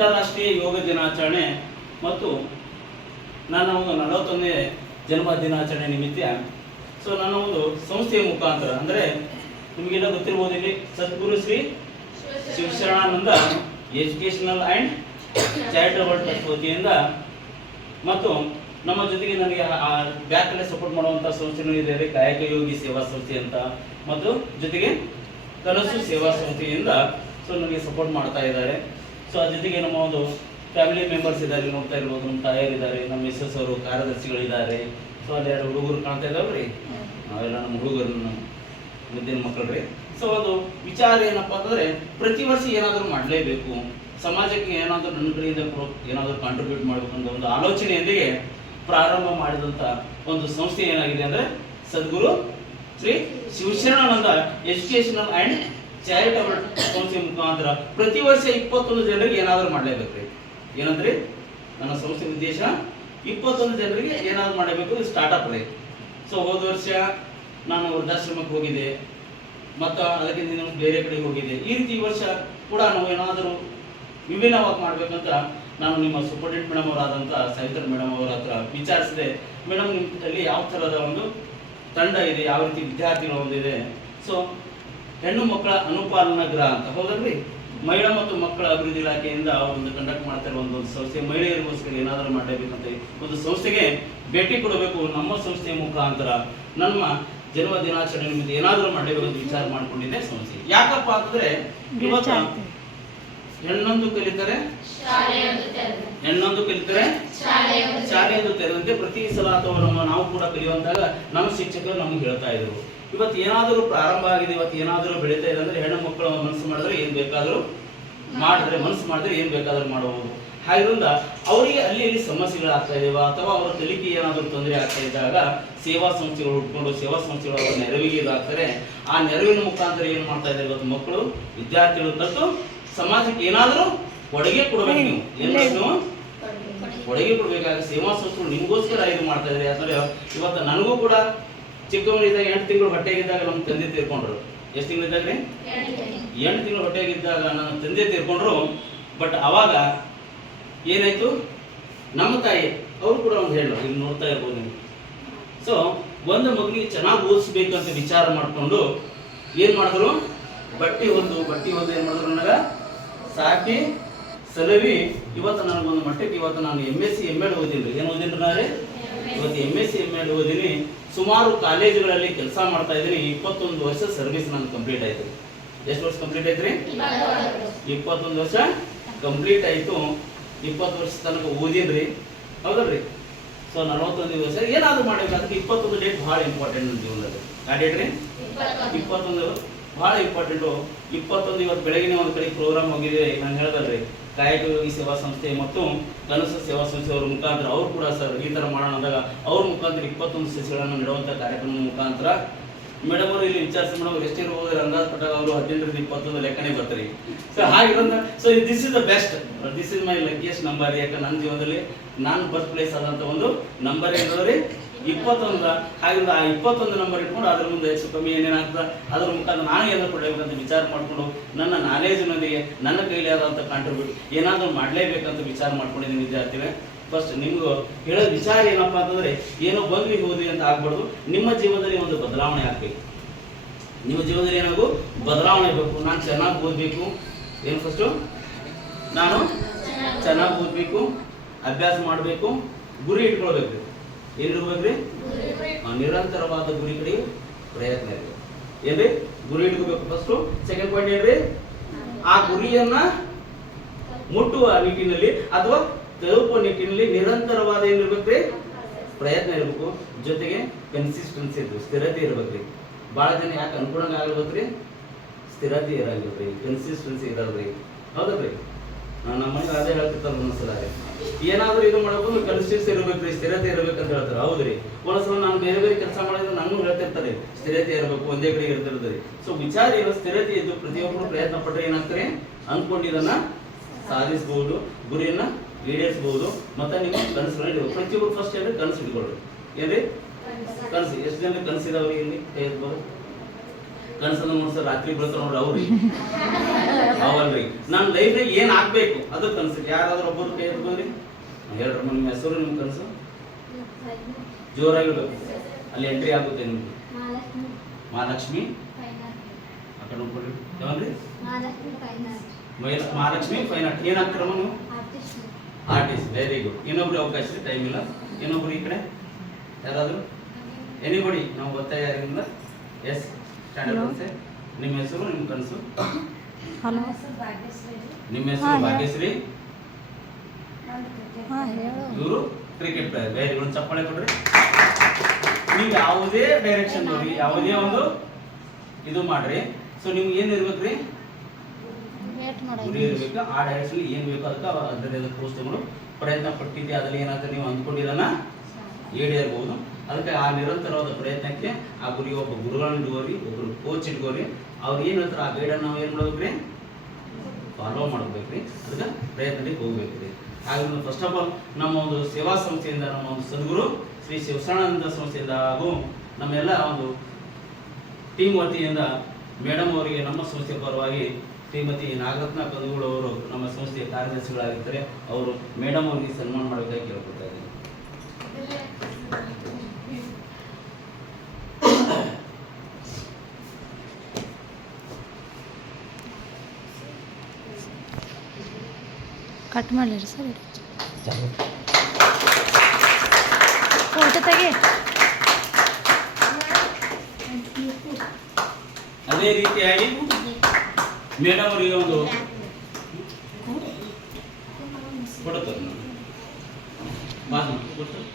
ಅಂತಾರಾಷ್ಟ್ರೀಯ ಯೋಗ ದಿನಾಚರಣೆ ಮತ್ತು ನನ್ನ ಒಂದು 41ನೇ ಜನ್ಮ ದಿನಾಚರಣೆ ನಿಮಿತ್ತ ನನ್ನ ಒಂದು ಸಂಸ್ಥೆಯ ಮುಖಾಂತರ ಅಂದರೆ ನಿಮಗೆಲ್ಲ ಗೊತ್ತಿರ್ಬೋದು, ಇಲ್ಲಿ Sadguru Shri Shivasharanananda Educational and Charitable Trust ವತಿಯಿಂದ ಮತ್ತು ನಮ್ಮ ಜೊತೆಗೆ ನನಗೆ ಬ್ಯಾಕಲ್ಲೇ ಸಪೋರ್ಟ್ ಮಾಡುವಂಥ ಸಂಸ್ಥೆನೂ ಇದೆ, ಕಾಯಕ ಯೋಗಿ ಸೇವಾ ಸಂಸ್ಥೆ ಅಂತ, ಮತ್ತು ಜೊತೆಗೆ ಕನಸು ಸೇವಾ ಸಂಸ್ಥೆಯಿಂದ ನನಗೆ ಸಪೋರ್ಟ್ ಮಾಡ್ತಾ ಇದ್ದಾರೆ. ಅದ್ರ ಜೊತೆಗೆ ನಮ್ಮ ಒಂದು ಫ್ಯಾಮಿಲಿ ಮೆಂಬರ್ಸ್ ಇದ್ದಾರೆ, ನೋಡ್ತಾ ಇರ್ಬೋದು, ನಮ್ಮ ತಾಯರು ಇದ್ದಾರೆ, ನಮ್ಮ ಮಿಸ್ಸಸ್ ಅವರು ಕಾರ್ಯದರ್ಶಿಗಳಿದ್ದಾರೆ. ಅಲ್ಲಿ 2 ಹುಡುಗರು ಕಾಣ್ತಾ ಇದ್ದಾವ್ರಿ, ನಾವೆಲ್ಲ ನಮ್ಮ ಹುಡುಗರು ಮುದ್ದಿನ ಮಕ್ಕಳು ರೀ. ಅದು ವಿಚಾರ ಏನಪ್ಪ ಅಂತಂದ್ರೆ, ಪ್ರತಿ ವರ್ಷ ಏನಾದರೂ ಮಾಡಲೇಬೇಕು, ಸಮಾಜಕ್ಕೆ ಏನಾದರೂ ನನ್ನ ಕಡೆಯಿಂದ ಏನಾದರೂ ಕಾಂಟ್ರಿಬ್ಯೂಟ್ ಮಾಡಬೇಕು ಅಂತ ಒಂದು ಆಲೋಚನೆಯೊಂದಿಗೆ ಪ್ರಾರಂಭ ಮಾಡಿದಂಥ ಒಂದು ಸಂಸ್ಥೆ ಏನಾಗಿದೆ ಅಂದರೆ ಸದ್ಗುರು Shri Shivasharanananda Educational and charitable ಸಂಸ್ಥೆ ಮುಖಾಂತರ ಪ್ರತಿ ವರ್ಷ 21 ಜನರಿಗೆ ಏನಾದರೂ ಮಾಡಲೇಬೇಕ್ರಿ. ಏನಂದ್ರಿ, ನನ್ನ ಸಂಸ್ಥೆ ಉದ್ದೇಶ 21 ಜನರಿಗೆ ಏನಾದರೂ ಮಾಡಬೇಕು, ಇದು ಸ್ಟಾರ್ಟಪ್ ರೀ. ಹೋದ ವರ್ಷ ನಾನು ವೃದ್ಧಾಶ್ರಮಕ್ಕೆ ಹೋಗಿದ್ದೆ, ಮತ್ತು ಅದಕ್ಕಿಂತ ಬೇರೆ ಕಡೆಗೆ ಹೋಗಿದ್ದೆ. ಈ ರೀತಿ ಈ ವರ್ಷ ಕೂಡ ನಾವು ಏನಾದರೂ ವಿಭಿನ್ನವಾಗಿ ಮಾಡಬೇಕಂತ ನಾನು ನಿಮ್ಮ ಸೂಪರ್ಡೆಂಟ್ ಮೇಡಮ್ ಅವರಾದಂಥ ಸವಿತಾ ಮೇಡಮ್ ಅವರ ಹತ್ರ ವಿಚಾರಿಸಿದೆ. ಮೇಡಮ್, ನಿಮ್ಮಲ್ಲಿ ಯಾವ ಥರದ ಒಂದು ತಂಡ ಇದೆ, ಯಾವ ರೀತಿ ವಿದ್ಯಾರ್ಥಿಗಳು ಒಂದಿದೆ. ಹೆಣ್ಣು ಮಕ್ಕಳ ಅನುಪಾಲನಾ ಗೃಹ ಅಂತ ಹೌದಲ್ರಿ, ಮಹಿಳಾ ಮತ್ತು ಮಕ್ಕಳ ಅಭಿವೃದ್ಧಿ ಇಲಾಖೆಯಿಂದ ಒಂದು ಕಂಡಕ್ಟ್ ಮಾಡ್ತಾ ಇರೋ ಒಂದು ಸಂಸ್ಥೆ, ಮಹಿಳೆಯರಿಗೋಸ್ಕರ ಏನಾದರೂ ಮಾಡಬೇಕಂತ ಒಂದು ಸಂಸ್ಥೆಗೆ ಭೇಟಿ ಕೊಡಬೇಕು. ನಮ್ಮ ಸಂಸ್ಥೆಯ ಮುಖಾಂತರ ನಮ್ಮ ಜನ್ಮ ದಿನಾಚರಣೆ ನಿಮಿತ್ತ ಏನಾದರೂ ಮಾಡಬೇಕಂತ ವಿಚಾರ ಮಾಡ್ಕೊಂಡಿದ್ದೆ ಸಂಸ್ಥೆ. ಯಾಕಪ್ಪ ಅಂತಂದ್ರೆ, ಇವತ್ತು ಹೆಣ್ಣೊಂದು ಕಲಿತಾರೆ ಶಾಲೆಯೊಂದು ತೆರೆದಂತೆ ಪ್ರತಿ ಸಲ ಅಥವಾ ನಾವು ಕೂಡ ಕಲಿಯುವಂತಾಗ ನಮ್ಮ ಶಿಕ್ಷಕರು ನಮ್ಗೆ ಹೇಳ್ತಾ ಇದ್ರು, ಇವತ್ತು ಏನಾದರೂ ಪ್ರಾರಂಭ ಆಗಿದೆ, ಇವತ್ತು ಏನಾದರೂ ಬೆಳೀತಾ ಇದೆ ಅಂದ್ರೆ ಹೆಣ್ಣು ಮಕ್ಕಳು ಮನಸ್ಸು ಮಾಡಿದ್ರೆ ಏನ್ ಬೇಕಾದರೂ ಮಾಡಿದ್ರೆ, ಮನಸ್ಸು ಮಾಡಿದ್ರೆ ಏನ್ ಬೇಕಾದ್ರೂ ಮಾಡಬಹುದು. ಹಾಗಿರೋದ್ರಿಂದ ಅವರಿಗೆ ಅಲ್ಲಿ ಸಮಸ್ಯೆಗಳಾಗ್ತಾ ಇದಾವ ಅಥವಾ ಅವರ ಕಲಿಕೆ ಏನಾದರೂ ತೊಂದರೆ ಆಗ್ತಾ ಇದ್ದಾಗ ಸೇವಾ ಸಂಸ್ಥೆಗಳು ಹುಡ್ಕೊಂಡು ಸೇವಾ ಸಂಸ್ಥೆಗಳು ಅವರ ನೆರವಿಗೆ ಇದಾಗ್ತಾರೆ. ಆ ನೆರವಿನ ಮುಖಾಂತರ ಏನ್ ಮಾಡ್ತಾ ಇದ್ದಾರೆ, ಇವತ್ತು ಮಕ್ಕಳು ವಿದ್ಯಾರ್ಥಿಗಳು ಕಲಿತು ಸಮಾಜಕ್ಕೆ ಏನಾದರೂ ಕೊಡುಗೆ ಕೊಡ್ಬೇಕು. ನೀವು ಏನು ಕೊಡುಗೆ ಕೊಡ್ಬೇಕಾಗ ಸೇವಾ ಸಂಸ್ಥೆಗಳು ನಿಮಗೋಸ್ಕರ ಇದು ಮಾಡ್ತಾ ಇದ್ದಾರೆ. ಯಾಕಂದ್ರೆ ಇವತ್ತು ನನಗೂ ಕೂಡ ಚಿಕ್ಕವನಿದ್ದಾಗ 8 ತಿಂಗಳು ಹೊಟ್ಟೆಗಿದ್ದಾಗ ನಮ್ಮ ತಂದೆ ತೀರ್ಕೊಂಡ್ರು. ಎಷ್ಟು ತಿಂಗಳಿದ್ದಾಗ 8 ತಿಂಗಳು ಹೊಟ್ಟೆಗಿದ್ದಾಗ ನನ್ನ ತಂದೆ ತೀರ್ಕೊಂಡ್ರು. ಬಟ್ ಅವಾಗ ಏನಾಯ್ತು, ನಮ್ಮ ತಾಯಿ ಅವರು ಕೂಡ ಒಂದು ಹೇಳರು, ಇಲ್ಲಿ ನೋಡ್ತಾ ಇರ್ಬೋದು ನೀವು. ಒಂದು ಮಗನಿಗೆ ಚೆನ್ನಾಗಿ ಓದಿಸ್ಬೇಕಂತ ವಿಚಾರ ಮಾಡಿಕೊಂಡು ಏನ್ ಮಾಡಿದ್ರು, ಬಟ್ಟಿ ಹೊಂದು ಏನ್ ಮಾಡಿದ್ರು, ನನಗ ಸಾಕಿ ಸಲವಿ ಇವತ್ತು ನನಗೊಂದು ಮಟ್ಟಕ್ಕೆ ಇವತ್ತು ನಾನು MSc ML ಓದಿನ್ರಿ. ಏನು ಓದಿನ್ರಿ ನಾರೇ, ಇವತ್ತು MSc ML ಓದಿನಿ. ಸುಮಾರು ಕಾಲೇಜುಗಳಲ್ಲಿ ಕೆಲಸ ಮಾಡ್ತಾ ಇದ್ದೀನಿ. 21 ವರ್ಷ ಸರ್ವಿಸ್ ನಾನು ಕಂಪ್ಲೀಟ್ ಆಯ್ತು. ಎಷ್ಟು ವರ್ಷ ಕಂಪ್ಲೀಟ್ ಆಯ್ತ್ರಿ? 21 ವರ್ಷ ಕಂಪ್ಲೀಟ್ ಆಯ್ತು. 20 ವರ್ಷ ತನಕ ಓದಿನ್ರಿ, ಹೌದಲ್ರಿ. 41 ವರ್ಷ ಏನಾದ್ರು ಮಾಡಬೇಕು. ಅದಕ್ಕೆ 21 ಡೇಟ್ ಬಹಳ ಇಂಪಾರ್ಟೆಂಟ್ ನನ್ನ ಜೀವನದಲ್ಲಿ. ಆ ಡೇಟ್ ರೀ 21 ಬಹಳ ಇಂಪಾರ್ಟೆಂಟು. 21 ಇವತ್ತು ಬೆಳಗಿನ ಒಂದು ಕಡೆ ಪ್ರೋಗ್ರಾಮ್ ಹೋಗಿದೆ, ನಾನು ಹೇಳ್ದಲ್ರಿ, ಕಾಯಕ ಯೋಗಿ ಸೇವಾ ಸಂಸ್ಥೆ ಮತ್ತು ಕನಸು ಸೇವಾ ಸಂಸ್ಥೆ ಅವ್ರ ಮುಖಾಂತರ ಅವ್ರು ಕೂಡ ಸರ್ ಈ ಥರ ಮಾಡೋಣ ಅಂದಾಗ ಅವ್ರ ಮುಖಾಂತರ 21 ಸಸಿಗಳನ್ನು ನೆಡುವಂಥ ಕಾರ್ಯಕ್ರಮದ ಮುಖಾಂತರ ಮೇಡಮ್ ಅವರು ಇಲ್ಲಿ ವಿಚಾರಿಸಿ ಮೇಡಮ್ ಎಷ್ಟಿರ್ಬೋದು ಅಂದಾಜು ಪಟ್ಟಾಗ ಅವರು 18 ರಿಂದ 21 ಲೆಕ್ಕನೇ ಬರ್ತಾರೆ. ಹಾಗಿರೋದ್ರಿಂದ this is the best, this is my luckiest number. ಯಾಕಂದ್ರೆ ನನ್ನ ಜೀವನದಲ್ಲಿ ನಾನು ಬರ್ತ್ ಪ್ಲೇಸ್ ಆದಂಥ ಒಂದು ನಂಬರ್ ಏನಂದ್ರೆ 21. ಹಾಗಿಂದ ಆ 21 ನಂಬರ್ ಇಟ್ಕೊಂಡು ಅದ್ರ ಮುಂದೆ ಹೆಚ್ಚು ಕಮ್ಮಿ ಏನೇನಾಗ್ತದೆ ಅದ್ರ ಮುಖಾಂತರ ನಾನು ಏನಾದ್ರು ಕೊಡಬೇಕಂತ ವಿಚಾರ ಮಾಡಿಕೊಂಡು ನನ್ನ ನಾಲೇಜಿನೊಂದಿಗೆ ನನ್ನ ಕೈಲಿ ಆದಂಥ ಕಾಂಟ್ರಿಬ್ಯೂಟ್ ಏನಾದರೂ ಮಾಡಲೇಬೇಕಂತ ವಿಚಾರ ಮಾಡ್ಕೊಂಡಿದ್ದೀನಿ ವಿದ್ಯಾರ್ಥಿಗಳೇ. ಫಸ್ಟ್ ನಿಮ್ಗೆ ಹೇಳೋ ವಿಚಾರ ಏನಪ್ಪಾ ಅಂತಂದ್ರೆ, ಏನೋ ಬಂದ್ವಿ ಹೋದ್ವಿ ಅಂತ ಆಗ್ಬಾರ್ದು. ನಿಮ್ಮ ಜೀವನದಲ್ಲಿ ಒಂದು ಬದಲಾವಣೆ ಆಗ್ಬೇಕು. ನಿಮ್ಮ ಜೀವನದಲ್ಲಿ ಏನಾಗು ಬದಲಾವಣೆ ಆಗಬೇಕು. ನಾನು ಚೆನ್ನಾಗಿ ಓದಬೇಕು. ಏನು ಫಸ್ಟು ನಾನು ಚೆನ್ನಾಗಿ ಓದಬೇಕು, ಅಭ್ಯಾಸ ಮಾಡಬೇಕು, ಗುರಿ ಇಟ್ಕೊಳ್ಬೇಕು. ಏನಿರ್ಬೇಕ್ರಿ, ನಿರಂತರವಾದ ಗುರಿ ಕಡೆ ಪ್ರಯತ್ನ ಇರಬೇಕು. ಏನ್ರಿ, ಗುರಿ ಇಟ್ಕೋಬೇಕು ಫಸ್ಟು. ಸೆಕೆಂಡ್ ಪಾಯಿಂಟ್ ಏನ್ರಿ, ಆ ಗುರಿಯನ್ನ ಮುಟ್ಟುವ ನಿಟ್ಟಿನಲ್ಲಿ ಅಥವಾ ತಲುಪುವ ನಿಟ್ಟಿನಲ್ಲಿ ನಿರಂತರವಾದ ಏನಿರ್ಬೇಕ್ರಿ ಪ್ರಯತ್ನ ಇರಬೇಕು. ಜೊತೆಗೆ ಕನ್ಸಿಸ್ಟೆನ್ಸಿ ಇರ್ಬೇಕು, ಸ್ಥಿರತೆ ಇರ್ಬೇಕ್ರಿ. ಭಾಳ ಜನ ಯಾಕೆ ಅನುಗುಣಂಗ ಆಗ್ಬೇಕ್ರಿ, ಸ್ಥಿರತೆ ಇರಂಗಿಲ್ರಿ, ಕನ್ಸಿಸ್ಟೆನ್ಸಿ ಇರಲ್ರಿ, ಹೌದಲ್ರಿ. ನಮ್ಮ ಮನೆಗೆ ಅದೇ ಹೇಳ್ತಿರ್ತಾರೆ ಒಂದೊಂದ್ಸಲ, ಏನಾದ್ರೂ ಇದು ಮಾಡಬೇಕು ಕನ್ಸಿಸ್ಟೆನ್ಸಿ ಇರಬೇಕ್ರಿ, ಸ್ಥಿರತೆ ಇರ್ಬೇಕಂತ ಹೇಳ್ತಾರೆ. ಹೌದ್ರಿ, ಒಂದ್ಸಲ ನಾನು ಬೇರೆ ಬೇರೆ ಕೆಲಸ ಮಾಡಿದ್ರೆ ನಾನು ಹೇಳ್ತಿರ್ತಾರೆ ಸ್ಥಿರತೆ ಇರಬೇಕು, ಒಂದೇ ಕಡೆ ಇರ್ತಿರ್ತದೆ. ವಿಚಾರ ಏನು, ಸ್ಥಿರತೆ ಇದ್ದು ಪ್ರತಿಯೊಬ್ಬರು ಪ್ರಯತ್ನ ಪಟ್ಟರೆ ಏನಾಗ್ತಾರೆ, ಅಂದ್ಕೊಂಡಿದ್ದನ್ನ ಸಾಧಿಸಬಹುದು, ಗುರಿಯನ್ನ ಈಡೇರಿಸಬಹುದು. ಮತ್ತೆ ನಿಮ್ಮ ಕನಸುಗಳನ್ನ ಪ್ರತಿಯೊಬ್ಬರು ಫಸ್ಟ್ ಏನ್ರಿ ಕನಸು ಇಟ್ಕೊಳ್ರಿ. ಏನ್ರಿ ಕನಸು, ಎಷ್ಟು ಜನ ಕನಸಿದವ್ರಿಗೆ ಇಲ್ಲಿ ಕೈ ಎತ್ಬೋದು? ಕನಸನ್ನು ನೋಡ್ಸ ರಾತ್ರಿ ಬೀಳ್ತಾರ ನೋಡ್ರಿ ಅವ್ರಿ ಅವಲ್ರಿ ನನ್ನ ಲೈಫ್ನಾಗ ಏನ್ ಆಗ್ಬೇಕು ಅದು ಕನಸು. ಯಾರಾದ್ರೂ ಒಬ್ಬರು ಕೈ ಎತ್ಕೊಂಡ್ರಿ ಹೇಳ್ರಮ್ಮ, ನಿಮ್ಮ ಹೆಸರು, ನಿಮ್ಮ ಕನಸು ಜೋರಾಗಿರ್ಬೇಕು. ಅಲ್ಲಿ ಎಂಟ್ರಿ ಆಗುತ್ತೆ ನಿಮ್ಗೆ. ಮಹಾಲಕ್ಷ್ಮಿ ಆ ಕಡೆ ನೋಡ್ಕೊಳ್ರಿ. ಯಾವನ್ರಿ? Mahalakshmi fine art. ಏನಾಗ್ತಾರಮ್ಮ ನೀವು? ಆರ್ಟಿಸ್ಟ್. Very good. ಇನ್ನೊಬ್ರು ಅವಕಾಶ ಇದೆ, ಟೈಮ್ ಇಲ್ಲ. ಇನ್ನೊಬ್ರು ಈ ಕಡೆ ಯಾರಾದ್ರು? ಎನಿಬಡಿ? ನಾವು ಗೊತ್ತಾ ಯಾರಿಂದ? Yes, standard. ನಿಮ್ಮ ಹೆಸರು, ನಿಮ್ಮ ಕನಸು? ನಿಮ್ಮ ಹೆಸರು ಭಾಗ್ಯಶ್ರೀ. ಇವರು ಕ್ರಿಕೆಟ್ ಪ್ಲೇಯರ್. Very good. ಚಪ್ಪಾಳೆ ಕೊಡ್ರಿ. ನೀವು ಯಾವುದೇ ಡೈರೆಕ್ಷನ್ ನೋಡಿ, ಯಾವುದೇ ಒಂದು ಇದು ಮಾಡ್ರಿ. ಸೊ ನಿಮ್ಗೆ ಏನು ಇರ್ಬೇಕ್ರಿ? ಗುರಿ ಇರ್ಬೇಕು. ಆ ಡೈರೆಕ್ಷನ್ ಏನ್ ಬೇಕು ಅದಕ್ಕೆ ಅದರಲ್ಲಿ ಪೋಸ್ಟ್ಗಳು ಪ್ರಯತ್ನ ಪಟ್ಟಿದ್ದೆ. ಅದ್ರಲ್ಲಿ ಏನಾದ್ರೂ ನೀವು ಅಂದ್ಕೊಂಡಿದ್ದನ್ನ ಈಡೇರಬಹುದು. ಅದಕ್ಕೆ ಆ ನಿರಂತರವಾದ ಪ್ರಯತ್ನಕ್ಕೆ ಆ ಗುರಿ ಒಬ್ಬ ಗುರುಗಳನ್ನ ಇಟ್ಕೋರಿ, ಒಬ್ರು ಕೋಚ್ ಇಟ್ಕೋರಿ. ಅವ್ರು ಏನು ಹೇಳ್ತಾರೆ ಆ ಗೈಡನ್ನು ನಾವು ಏನು ಮಾಡ್ಬೇಕ್ರಿ? ಫಾಲೋ ಮಾಡ್ಬೇಕ್ರಿ. ಅದಕ್ಕೆ ಪ್ರಯತ್ನಕ್ಕೆ ಹೋಗ್ಬೇಕ್ರಿ. ಹಾಗಾಗಿ ಫಸ್ಟ್ ಆಫ್ ಆಲ್ ನಮ್ಮ ಒಂದು ಸೇವಾ ಸಂಸ್ಥೆಯಿಂದ, ನಮ್ಮ ಒಂದು ಸದ್ಗುರು ಶ್ರೀ ಶಿವಶರಣಾನಂದ ಸಂಸ್ಥೆಯಿಂದ ಹಾಗೂ ನಮ್ಮೆಲ್ಲ ಒಂದು ಟೀಮ್ ವತಿಯಿಂದ ಮೇಡಮ್ ಅವರಿಗೆ ನಮ್ಮ ಸಂಸ್ಥೆ ಪರವಾಗಿ ಶ್ರೀಮತಿ ನಾಗರತ್ನ ಕಂದುಗಳು ಅವರು ನಮ್ಮ ಸಂಸ್ಥೆಯ ಕಾರ್ಯದರ್ಶಿಗಳಾಗಿರ್ತಾರೆ. ಅವರು ಮೇಡಮ್ ಅವರಿಗೆ ಸನ್ಮಾನ ಮಾಡಬೇಕಾಗಿ ಕೇಳ್ಕೊಳ್ತಾ ಇದ್ದೀನಿ. ಕಟ್ ಮಾಡಲಿರಿ ಸರ್. ಫೋಟೋ ತೆಗಿ. ಅದೇ ರೀತಿಯಾಗಿ ಮೇಡಮ್ ಅವರಿಗೆ ಒಂದು